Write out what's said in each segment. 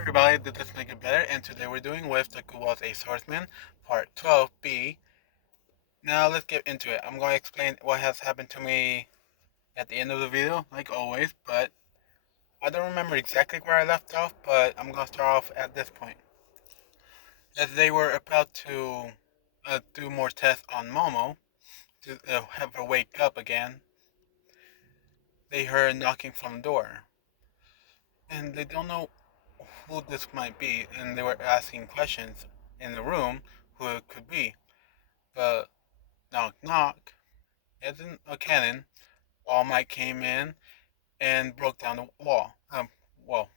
everybody, this is Make It Better, and today we're doing with Deku was a Swordsman, Part 12B. Now let's get into it. I'm going to explain what has happened to me at the end of the video, like always, but I don't remember exactly where I left off, but I'm going to start off at this point. As they were about to do more tests on Momo, to have her wake up again, they heard knocking from the door. And they don't know who this might be, and they were asking questions in the room who it could be. But knock knock, isn't a cannon. All Might came in and broke down the wall. Well,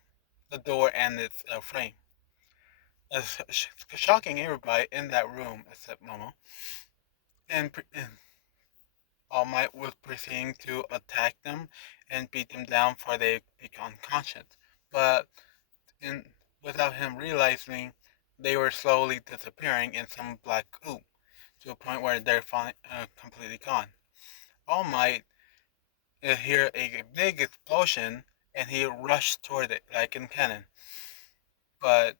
the door and its frame, shocking everybody in that room except Momo. And All Might was proceeding to attack them and beat them down for they become unconscious. But in, without him realizing, they were slowly disappearing in some black goop to a point where they're finally completely gone. All Might hear a big explosion and he rushed toward it like in cannon. But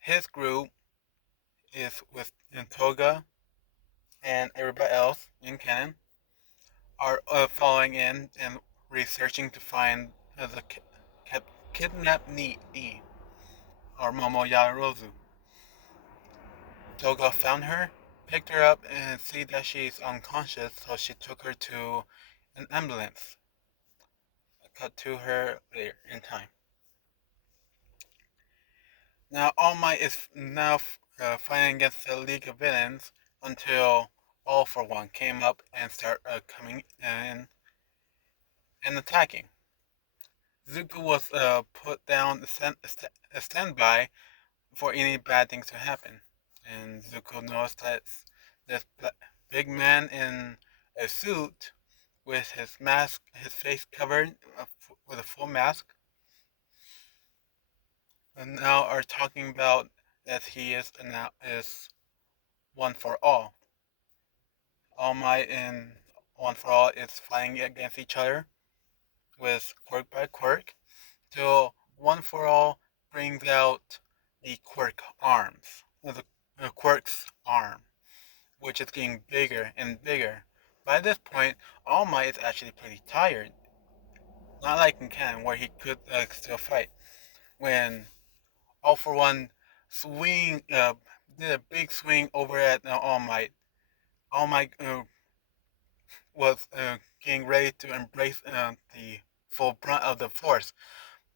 his group is with Toga and everybody else in canon are following in and researching to find the kidnapped Ni, or Momo Yarozu. Toga found her, picked her up, and see that she's unconscious, so she took her to an ambulance. Cut to her later in time. Now All Might is now fighting against the League of Villains until All for One came up and start coming in and attacking. Zuko was put down a standby for any bad things to happen, and Zuko noticed that this big man in a suit with his mask, his face covered with a full mask, and now are talking about that he is now is one for all. All Might and One for All is fighting against each other with quirk by quirk till One for All brings out the quirk arms, the quirk's arm, which is getting bigger and bigger. By this point, All Might is actually pretty tired. Not like in Canon, where he could still fight. When All for One swing, did a big swing over at All Might. All Might was getting ready to embrace the full brunt of the force,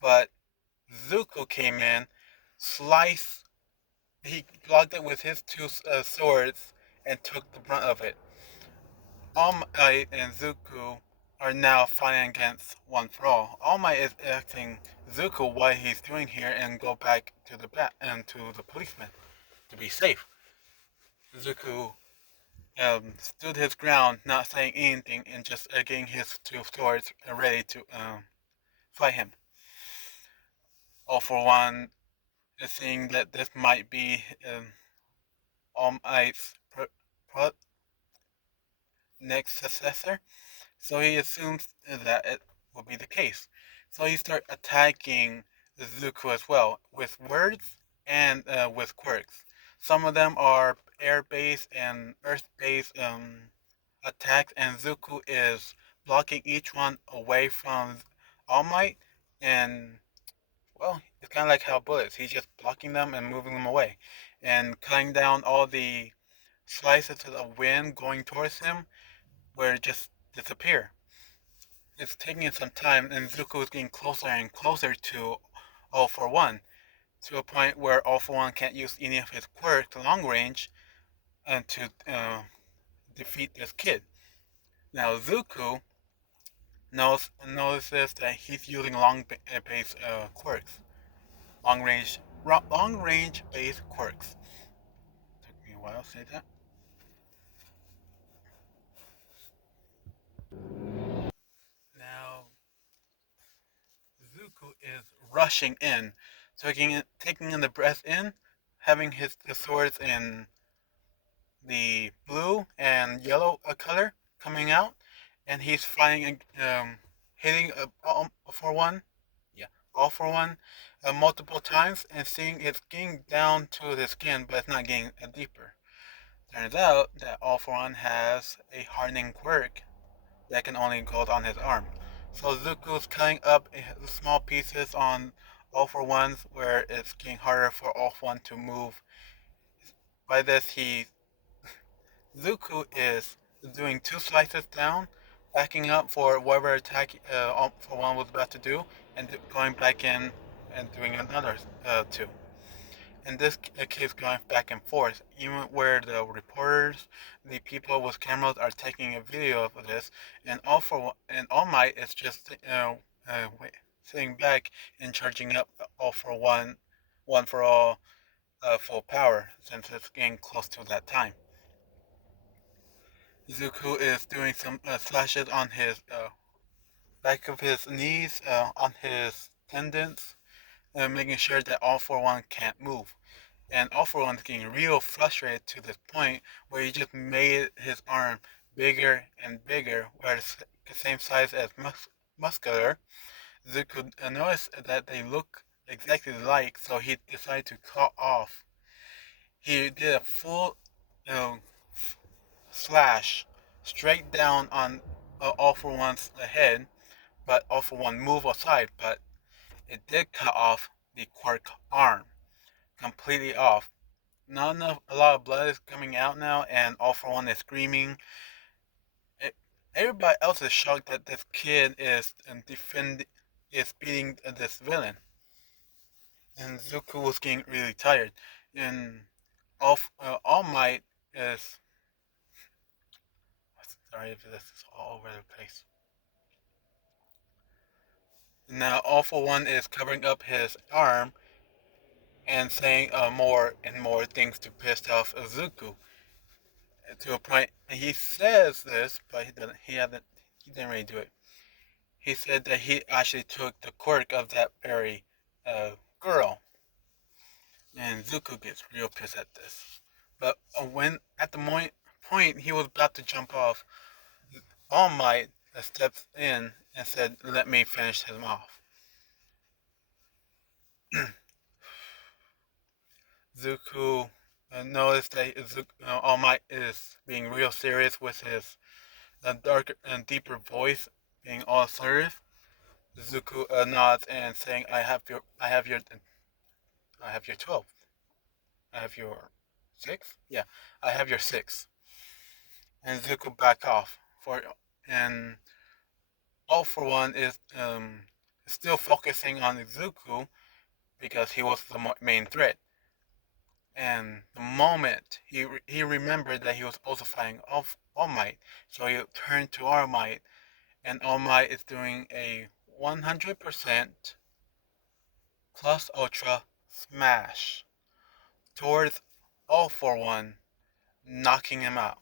but Zuko came in, sliced, he blocked it with his two swords, and took the brunt of it. All Might and Zuko are now fighting against One for All. All Might is asking Zuko what he's doing here and go back to the to the policeman to be safe. Zuko stood his ground, not saying anything, and just getting his two swords ready to fight him. All for One is seeing that this might be All Might's next successor, so he assumes that it will be the case. So he starts attacking Zuko as well, with words and with quirks. Some of them are air-based and earth-based attacks, and Zuko is blocking each one away from All Might, and well, it's kind of like how bullets. He's just blocking them and moving them away, and cutting down all the slices of the wind going towards him, where it just disappear. It's taking some time, and Zuko is getting closer and closer to All for One, to a point where All for One can't use any of his quirks long range and to defeat this kid. Now Zuko notices that he's using long base quirks, long range base quirks. Took me a while to say that. Now Zuko is rushing in, taking in the breath in, having his the swords in the blue and yellow color coming out, and he's fighting, hitting for one. Yeah, All for One multiple times and seeing it's getting down to the skin, but it's not getting deeper. Turns out that All for One has a hardening quirk that can only go on his arm. So Zuko's cutting up small pieces on All for Ones where it's getting harder for All for One to move. By this, Zuko is doing two slices down, backing up for whatever attack All for One was about to do, and going back in and doing another two. And this keeps going back and forth, even where the reporters, the people with cameras are taking a video of this, and All Might is just sitting back and charging up All for One, One for All, full power since it's getting close to that time. Zuko is doing some slashes on his back of his knees, on his tendons, making sure that All for One can't move. And All for One's getting real frustrated to this point where he just made his arm bigger and bigger, where it's the same size as Muscular. Zuko noticed that they look exactly alike, so he decided to cut off. He did a full you know, slash straight down on All for One's head, but All for One moved aside, but it did cut off the Quark arm completely off. Not enough, a lot of blood is coming out now, and All for One is screaming. It, everybody else is shocked that this kid is beating this villain, and Zuko was getting really tired. And All Might is sorry if this is all over the place. Now All for One is covering up his arm and saying more and more things to piss off Zuko to a point. And he says this, but he didn't really do it. He said that he actually took the quirk of that very girl, and Zuko gets real pissed at this. But when at the point he was about to jump off, All Might steps in and said, "Let me finish him off." Zuko noticed that All Might is being real serious with his darker and deeper voice, being all serious. Zuko nods and saying, I have your 12. I have your 6? Yeah, I have your 6." And Zuko back off. And All for One is still focusing on Zuko because he was the main threat. And the moment he remembered that he was also fighting All Might, so he turned to All Might, and All Might is doing a 100% plus ultra smash towards All for One, knocking him out.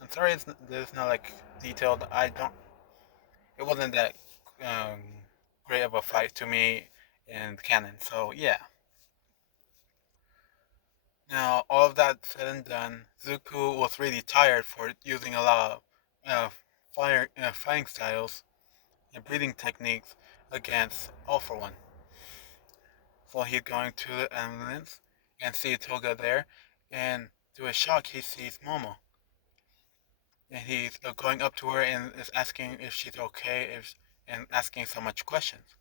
I'm sorry, it's not like detailed. I don't. It wasn't that um, great of a fight to me in canon. So yeah. Now all of that said and done, Zuko was really tired for using a lot of fighting styles and breathing techniques against All for One. So he's going to the ambulance and sees Toga there, and to his shock, he sees Momo. And he's going up to her and is asking if she's okay, and asking so much questions.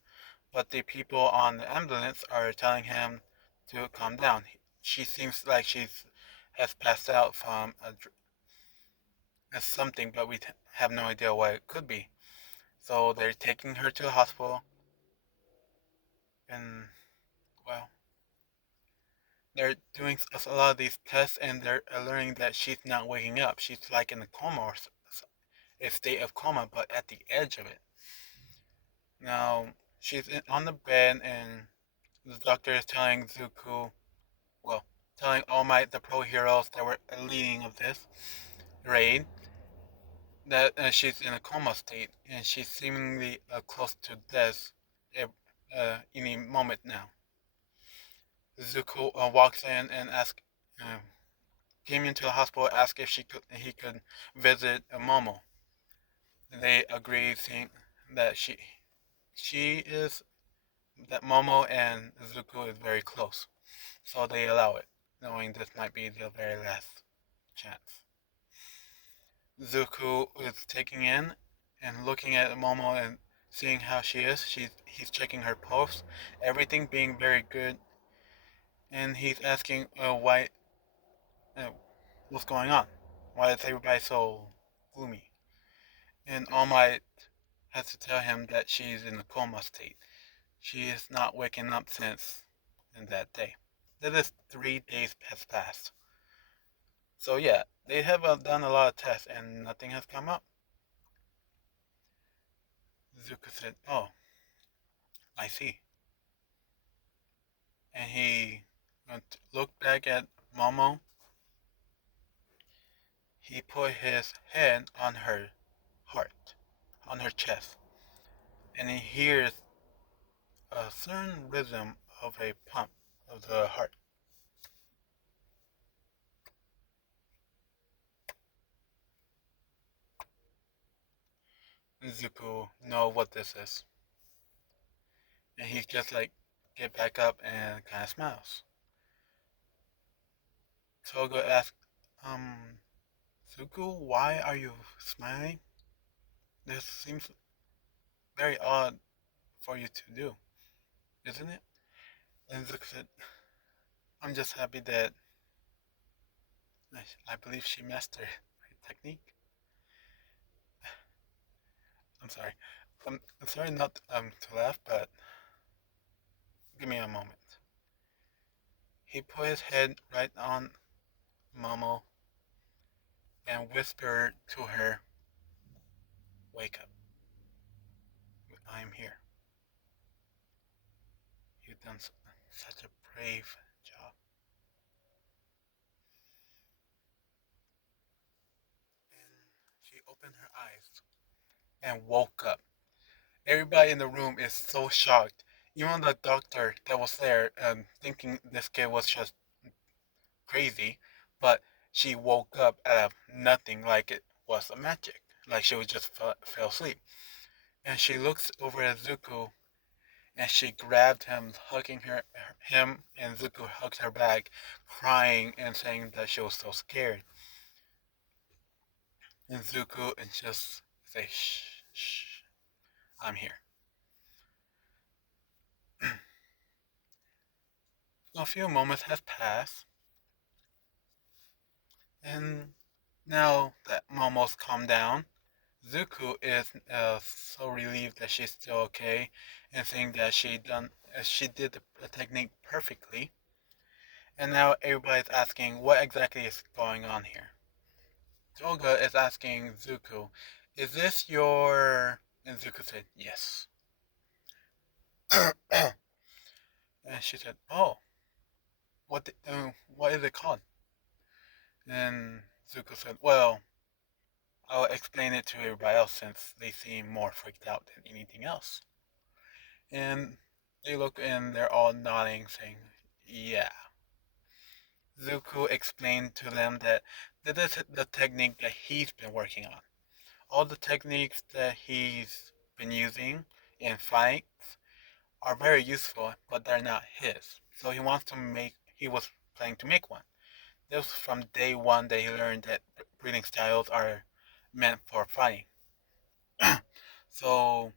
But the people on the ambulance are telling him to calm down. She seems like she has passed out from something, but we have no idea what it could be. So they're taking her to the hospital, and well, they're doing a lot of these tests, and they're learning that she's not waking up. She's like in a coma or a state of coma, but at the edge of it. Now she's on the bed, and the doctor is telling Zuko, well, telling All Might, the pro heroes that were leading of this raid, that she's in a coma state, and she's seemingly close to death any moment now. Zuko walks in and uh, came into the hospital, asked if he could visit Momo. They agreed, saying that she is that Momo and Zuko is very close, so they allow it, knowing this might be the very last chance. Zuko is taking in and looking at Momo and seeing how she is. He's checking her pulse, everything being very good, and he's asking why, uh, what's going on? Why is everybody so gloomy? And All Might has to tell him that she's in a coma state. She is not waking up since in that day. That is 3 days has passed. So yeah, they have done a lot of tests and nothing has come up. Zuko said, "Oh, I see," and he looked back at Momo. He put his hand on her heart, on her chest, and he hears a certain rhythm of a pump of the heart. Zuko know what this is, and he's just like get back up and kind of smiles. Togo asks, um, Zuko, why are you smiling? This seems very odd for you to do, isn't it? And Zuko said, I'm just happy that I believe she mastered my technique. I'm sorry. I'm sorry not to laugh, but give me a moment. He put his head right on Momo and whispered to her, wake up. I am here. You've done such a brave job. And she opened her eyes and woke up. Everybody in the room is so shocked. Even the doctor that was there, thinking this kid was just crazy, but she woke up out of nothing like it was a magic. Like she was just fell asleep. And she looks over at Zuko and she grabbed him, hugging him, and Zuko hugged her back, crying and saying that she was so scared. And Zuko and just say, shh, shh, I'm here. A few moments have passed, and now that Momo's calmed down, Zuko is so relieved that she's still okay, and saying that she did the technique perfectly. And now everybody's asking what exactly is going on here. Toga is asking Zuko, "Is this your?" And Zuko said, "Yes." And she said, "Oh, what is it called?" And Zuko said, "Well, I'll explain it to everybody else since they seem more freaked out than anything else." And they look and they're all nodding, saying, "Yeah." Zuko explained to them that this is the technique that he's been working on. All the techniques that he's been using in fights are very useful, but they're not his. So he was planning to make one. This was from day one that he learned that breathing styles are meant for fighting. So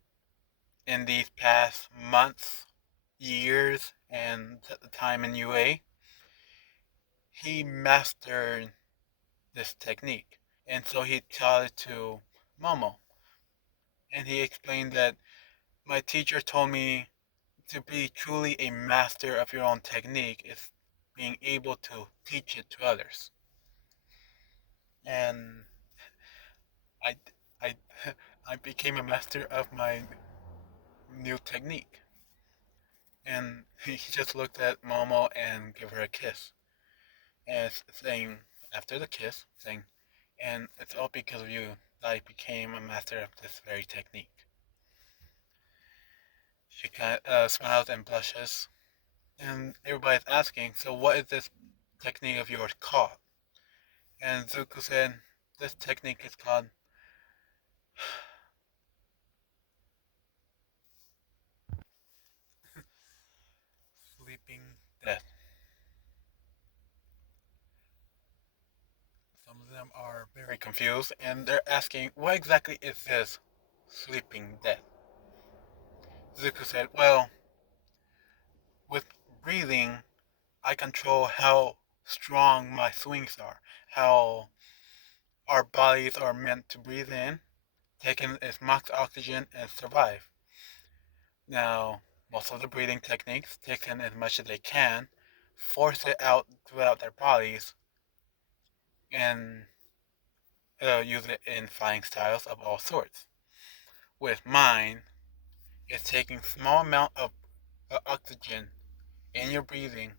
in these past months, years, and the time in UA, he mastered this technique. And so he taught it to Momo. And he explained that my teacher told me to be truly a master of your own technique is being able to teach it to others. And I, I, I became a master of my new technique. And he just looked at Momo and gave her a kiss. And saying, after the kiss, saying, and it's all because of you that I became a master of this very technique. She kind of smiles and blushes. And everybody's asking, so what is this technique of yours called? And Zuko said, this technique is called confused and they're asking, what exactly is this sleeping death? Zuko said, well, with breathing, I control how strong my swings are, how our bodies are meant to breathe in, take in as much oxygen, and survive. Now, most of the breathing techniques take in as much as they can, force it out throughout their bodies, and use it in fighting styles of all sorts. With mine, it's taking small amount of oxygen in your breathing,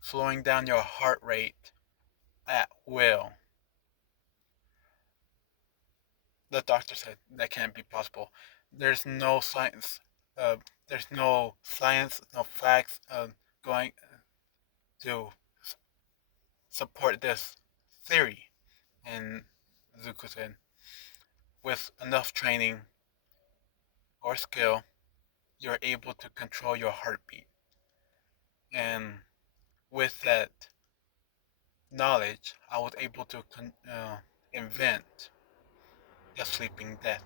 slowing down your heart rate at will. The doctor said that can't be possible. There's no science. Uh, there's no science, no facts going to support this theory. And Zuko said, with enough training or skill, you're able to control your heartbeat. And with that knowledge, I was able to invent the sleeping death.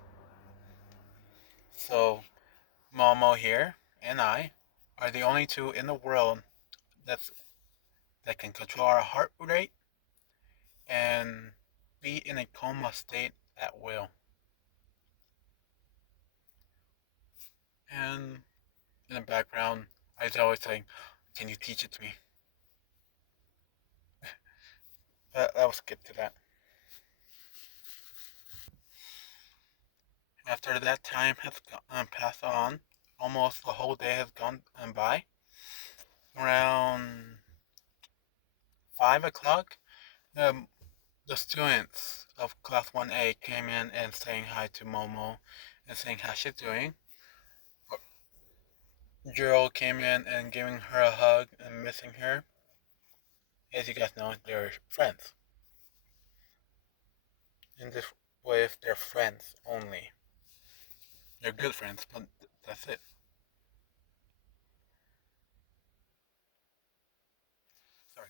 So Momo here and I are the only two in the world that's that can control our heart rate and be in a coma state at will. And in the background, I was always saying, "Can you teach it to me?" I will skip to that. After that time has passed on, almost the whole day has gone by. Around 5 o'clock, um, the students of Class 1A came in and saying hi to Momo and saying how she's doing. Jiro came in and giving her a hug and missing her. As you guys know, they're friends. In this way, they're friends only. They're good friends, but that's it. Sorry.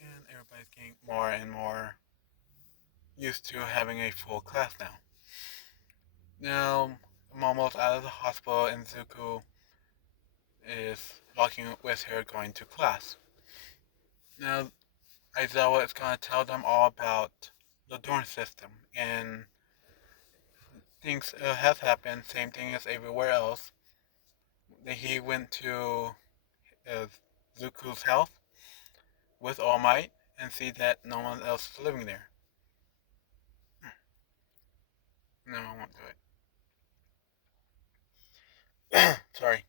And everybody's getting more and more used to having a full class now. Now, Momo's out of the hospital and Zuko is walking with her going to class. Now, Aizawa is going to tell them all about the dorm system and things have happened, same thing as everywhere else. He went to uh, Zuko's house with All Might and see that no one else is living there. No, I won't do it. Sorry.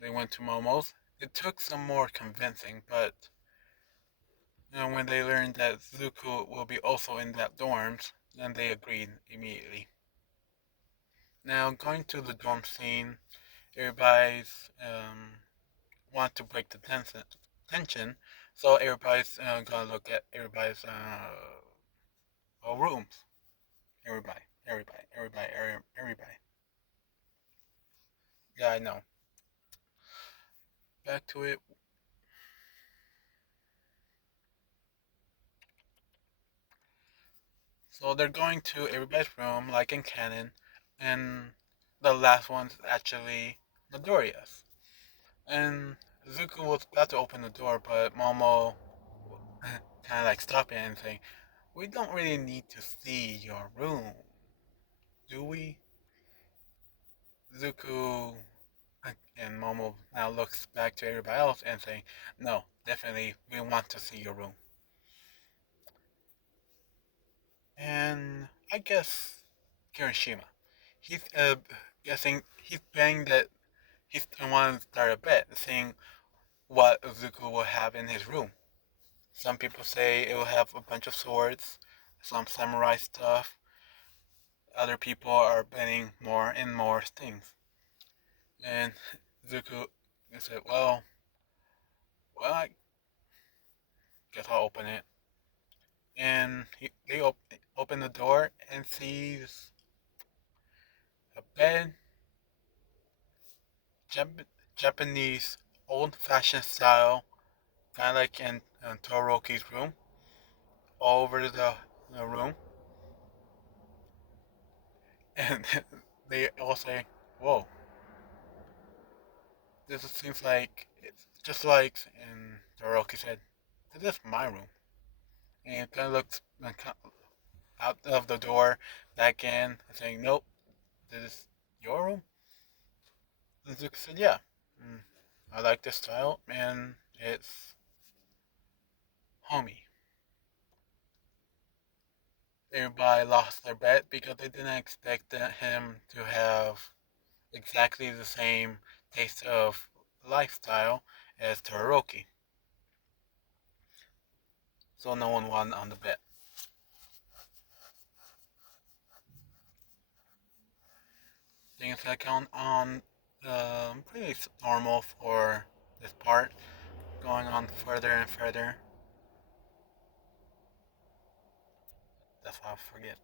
They went to Momo's. It took some more convincing, but when they learned that Zuko will be also in that dorms, then they agreed immediately. Now, going to the dorm scene, everybody's want to break the tension, so everybody's gonna look at everybody's rooms. Everybody. Yeah, I know. Back to it. So they're going to everybody's room, like in canon, and the last one's actually Midoriya's. And Zuko was about to open the door, but Momo kind of like stopped it and saying, "We don't really need to see your room, do we?" Zuko and Momo now looks back to everybody else and saying, "No, definitely, we want to see your room." And I guess Kirishima, he's guessing he's betting that he's the one to start a bet, seeing what Zuko will have in his room. Some people say it will have a bunch of swords, some samurai stuff. Other people are betting more and more things. And Zuko said, well, I guess I'll open it. And they open the door and sees a bed, Jap- Japanese old-fashioned style, kind of like in Todoroki's room, all over the room, and they all say, "Whoa, this seems like it's just like." And Todoroki said, "This is my room." And he kind of looks out of the door, back in, saying, "Nope, this is your room." And Zuko said, "Yeah, mm, I like this style, and it's homey." Everybody lost their bet because they didn't expect him to have exactly the same taste of lifestyle as Todoroki. So no one won on the bet. Things that count on pretty normal for this part, going on further and further. That's why I forget.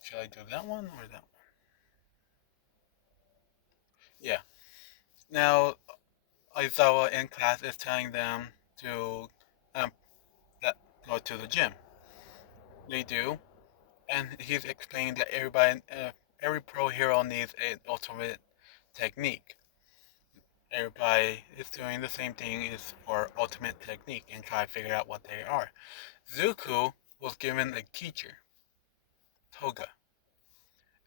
Should I do that one or that one? Yeah. Now, Aizawa in class is telling them to um, go to the gym. They do, and he's explaining that every pro hero needs an ultimate technique. Everybody is doing the same thing is for ultimate technique and try to figure out what they are. Zuko was given a teacher, Toga,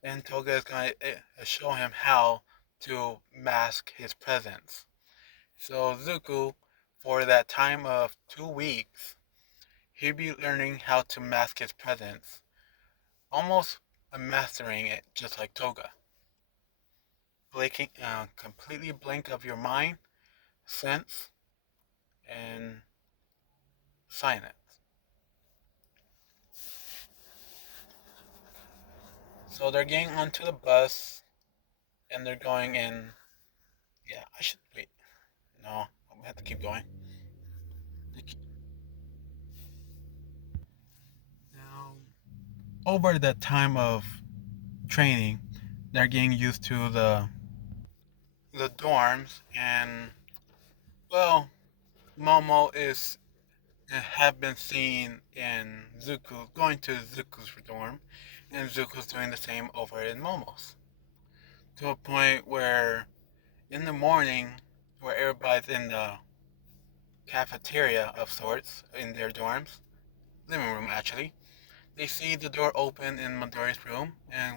and Toga is going to show him how to mask his presence. So Zuko, for that time of 2 weeks, he'd be learning how to mask his presence, almost mastering it just like Toga. Blinking, completely blink of your mind, sense, and silence. So they're getting onto the bus and they're going in. Yeah, I should wait. No, we have to keep going. Now, over the time of training, they're getting used to the dorms, and well, Momo is have been seen in Zuku going to Zuku's dorm, and Zuku's doing the same over in Momo's. To a point where in the morning, where everybody's in the cafeteria of sorts in their dorms, living room actually, they see the door open in Midori's room and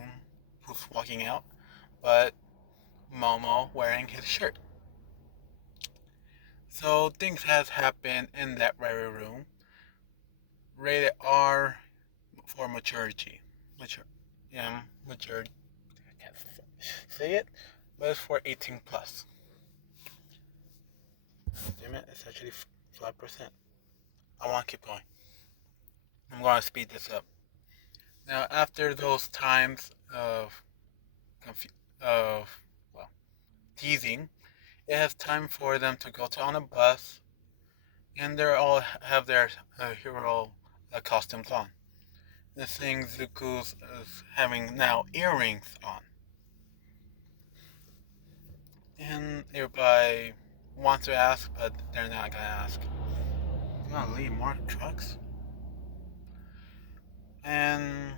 who's walking out, but Momo wearing his shirt. So things has happened in that very room. Rated R for maturity. Mature. Yeah, maturity. I can't say it, but it's for 18 plus. Damn it, it's actually 5%. I want to keep going. I'm going to speed this up. Now, after those times of of well teasing, it has time for them to go on a bus, and they all have their hero costumes on. The thing Zuko's is having now earrings on, and everybody wants to ask, but they're not gonna ask. They're gonna leave more trucks, and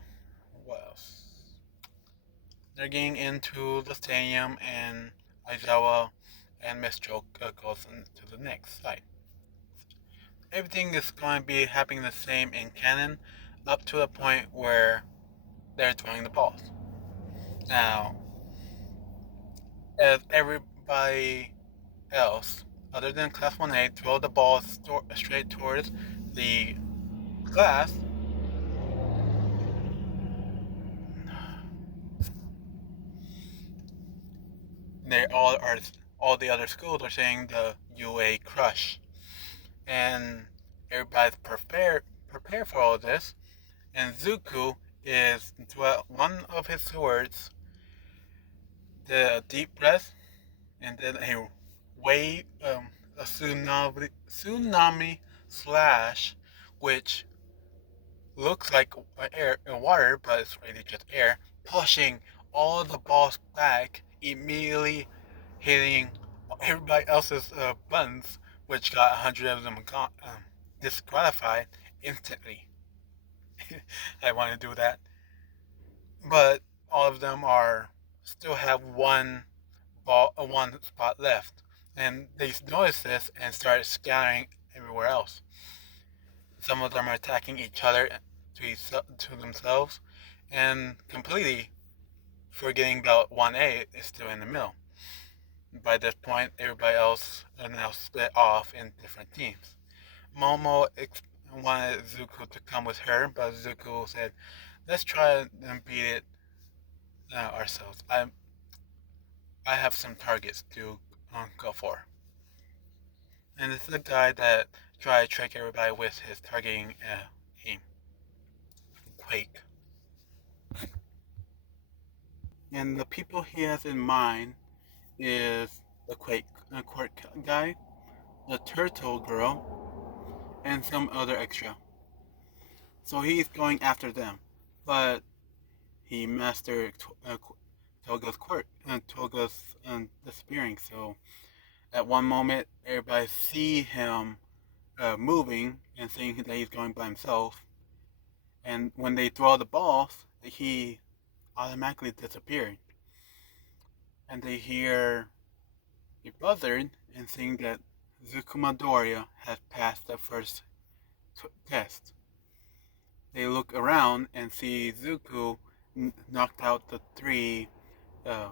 what else? They're getting into the stadium, and Aizawa and Miss Joke goes into the next site. Everything is going to be happening the same in canon up to the point where they're throwing the balls. Now, as everybody else, other than Class 1A, throw the ball straight towards the class, they all the other schools are saying the UA crush, and everybody's prepared for all this. And Zuko is one of his words, the deep breath, and then a wave, a tsunami slash, which looks like water, but it's really just air, pushing all the balls back, immediately hitting everybody else's buttons which got 100 of them disqualified instantly. I want to do that, but all of them are still have one spot left, and they notice this and start scattering everywhere else. Some of them are attacking each other to themselves, and completely forgetting about 1A is still in the middle. By this point, everybody else are now split off in different teams. Momo wanted Zuko to come with her, but Zuko said, "Let's try and beat it ourselves. I have some targets to go for." And this is the guy that tried to trick everybody with his targeting aim, Quake. And the people he has in mind is the Quake guy, the Turtle girl, and some other extra. So he's going after them, but he mastered Toga's quirk, Toga's disappearing. So at one moment, everybody see him moving and seeing that he's going by himself. And when they throw the balls, he automatically disappeared. And they hear a buzzard and seeing that Zukuma Doria has passed the first test. They look around and see Zuko knocked out the three uh,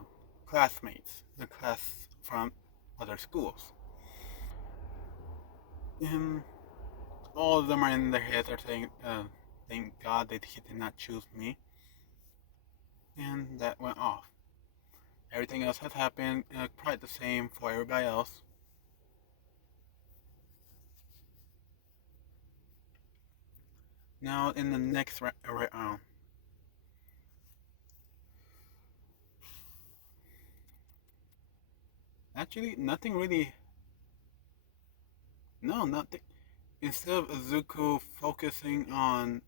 classmates, the class from other schools. And all of them are in their heads are saying, thank God that he did not choose me. And that went off. Everything else has happened quite the same for everybody else. Now in the next round. Actually, nothing really. No, nothing. Instead of Izuku focusing on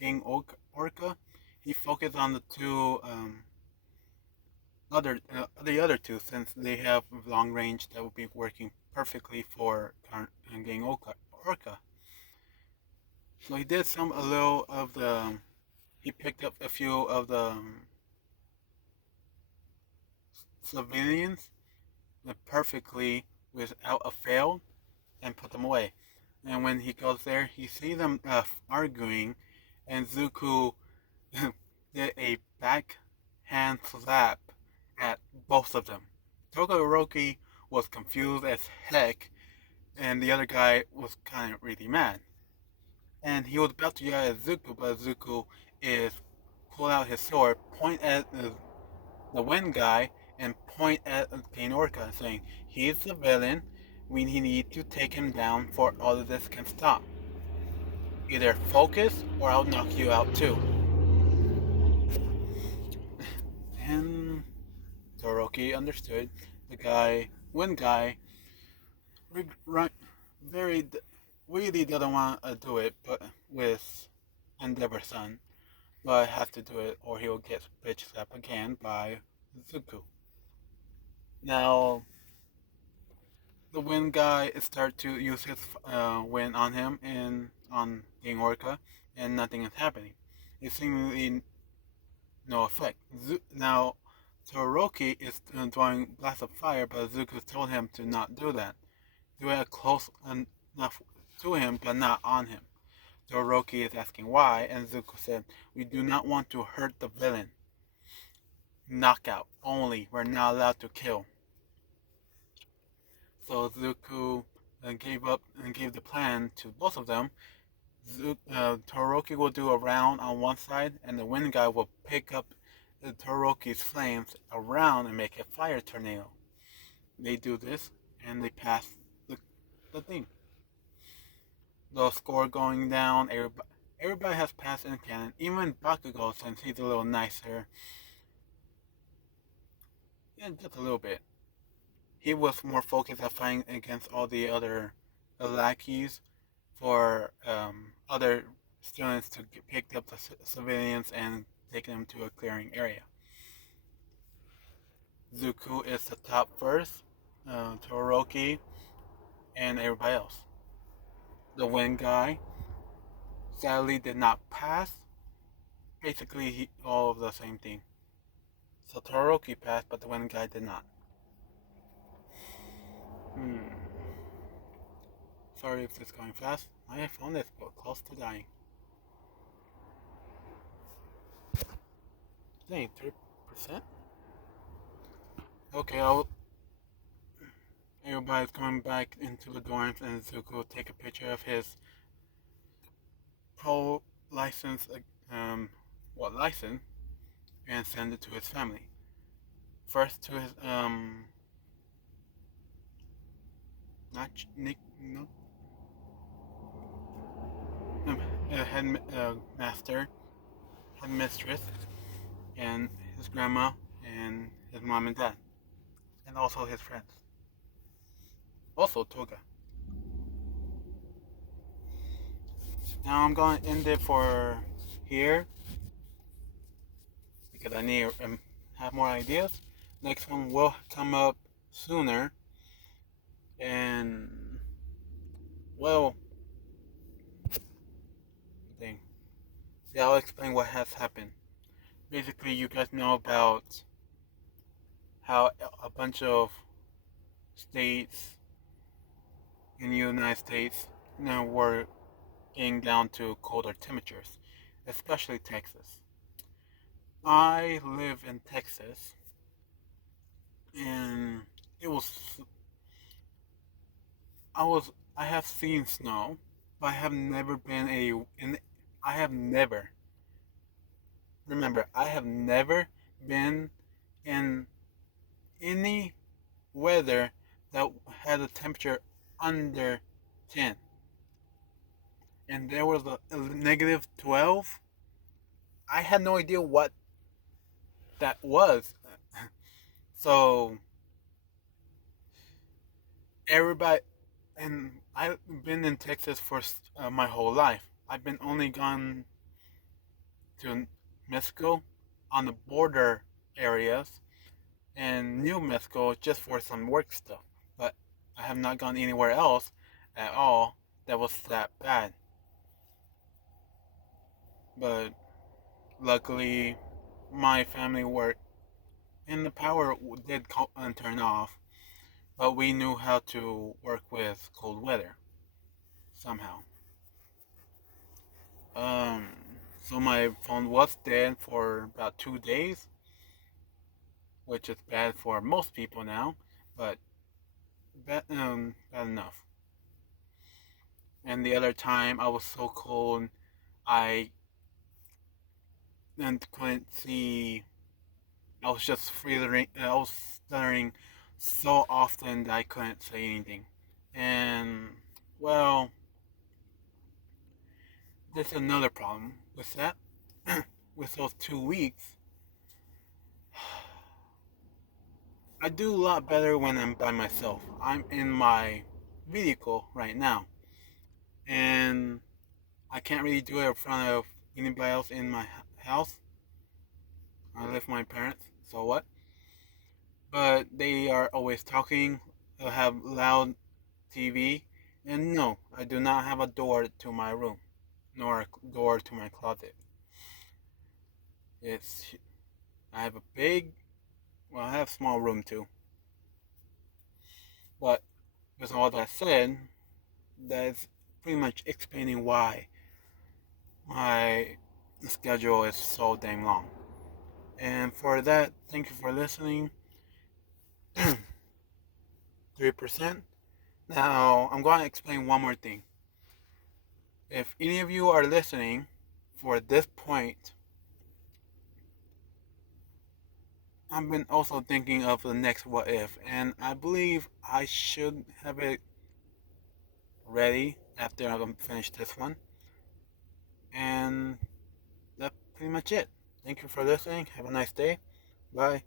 getting Orca, he focused on the two the other two, since they have long range that would be working perfectly for getting Orca. So he did a little of the. He picked up a few of the civilians perfectly without a fail and put them away. And when he goes there, he sees them arguing, and Zuko did a backhand slap at both of them. Todoroki was confused as heck, and the other guy was kind of really mad. And he was about to yell at Zuko, but Zuko is pull out his sword, point at the wind guy, and point at King Orca, saying, "He's the villain. We need to take him down for all of this can stop. Either focus or I'll knock you out too." And Todoroki understood. The guy, wind guy, very really doesn't want to do it, but with Endeavor's son, but has to do it or he'll get bitch slapped again by Zuko. Now, the wind guy start to use his wind on him and on King Orca, and nothing is happening. It's seemingly no effect. Now, Todoroki is throwing blasts of fire, but Zuko told him to not do that. Do it close enough to him, but not on him. Todoroki is asking why, and Zuko said, "We do not want to hurt the villain. Knockout only. We're not allowed to kill." So Zuko gave up and gave the plan to both of them. Todoroki will do a round on one side, and the wind guy will pick up Todoroki's flames around and make a fire tornado. They do this, and they pass the thing. The score going down, everybody has passed in canon, even Bakugo, since he's a little nicer. Yeah, just a little bit. He was more focused on fighting against all the other lackeys for other students to pick up the civilians and take them to a clearing area. Zuko is the top first. Todoroki and everybody else. The wind guy sadly did not pass. Basically, all of the same thing. So Todoroki passed, but the wind guy did not. Hmm. Sorry if it's going fast. My phone is close to dying. Dang, 3%? Okay, everybody's going back into the dorms and Zuko will take a picture of his pro license, license, and send it to his family. First to his, not Nick, no, head master, headmistress, and his grandma, and his mom and dad, and also his friends. Also Toga. Now I'm going to end it for here because I need to have more ideas. Next one will come up sooner, and well, dang. Yeah, I'll explain what has happened. Basically, you guys know about how a bunch of states in the United States now were getting down to colder temperatures, especially Texas. I live in Texas, and it was I have seen snow, but I have never been I have never remember I have never been in any weather that had a temperature under 10, and there was a negative 12. I had no idea what that was. So everybody, and I've been in Texas for my whole life. I've been only gone to Mexico on the border areas and New Mexico just for some work stuff. But I have not gone anywhere else at all that was that bad. But luckily, my family worked and the power did turn off. But we knew how to work with cold weather somehow. Um, so my phone was dead for about 2 days, which is bad for most people now, but bad enough. And the other time I was so cold, I couldn't see. I was just freezing. I was stuttering so often that I couldn't say anything. And well, there's another problem with that. With those 2 weeks, I do a lot better when I'm by myself. I'm in my vehicle right now, and I can't really do it in front of anybody else in my house. I live with my parents, so what? But they are always talking, they have loud TV, and no, I do not have a door to my room, nor a door to my closet. It's I have a I have a small room too. But with all that said, that's pretty much explaining why my schedule is so dang long. And for that, thank you for listening. 3%. Now, I'm going to explain one more thing. If any of you are listening for this point, I've been also thinking of the next what if, and I believe I should have it ready after I'm finished this one. And that's pretty much it. Thank you for listening. Have a nice day. Bye.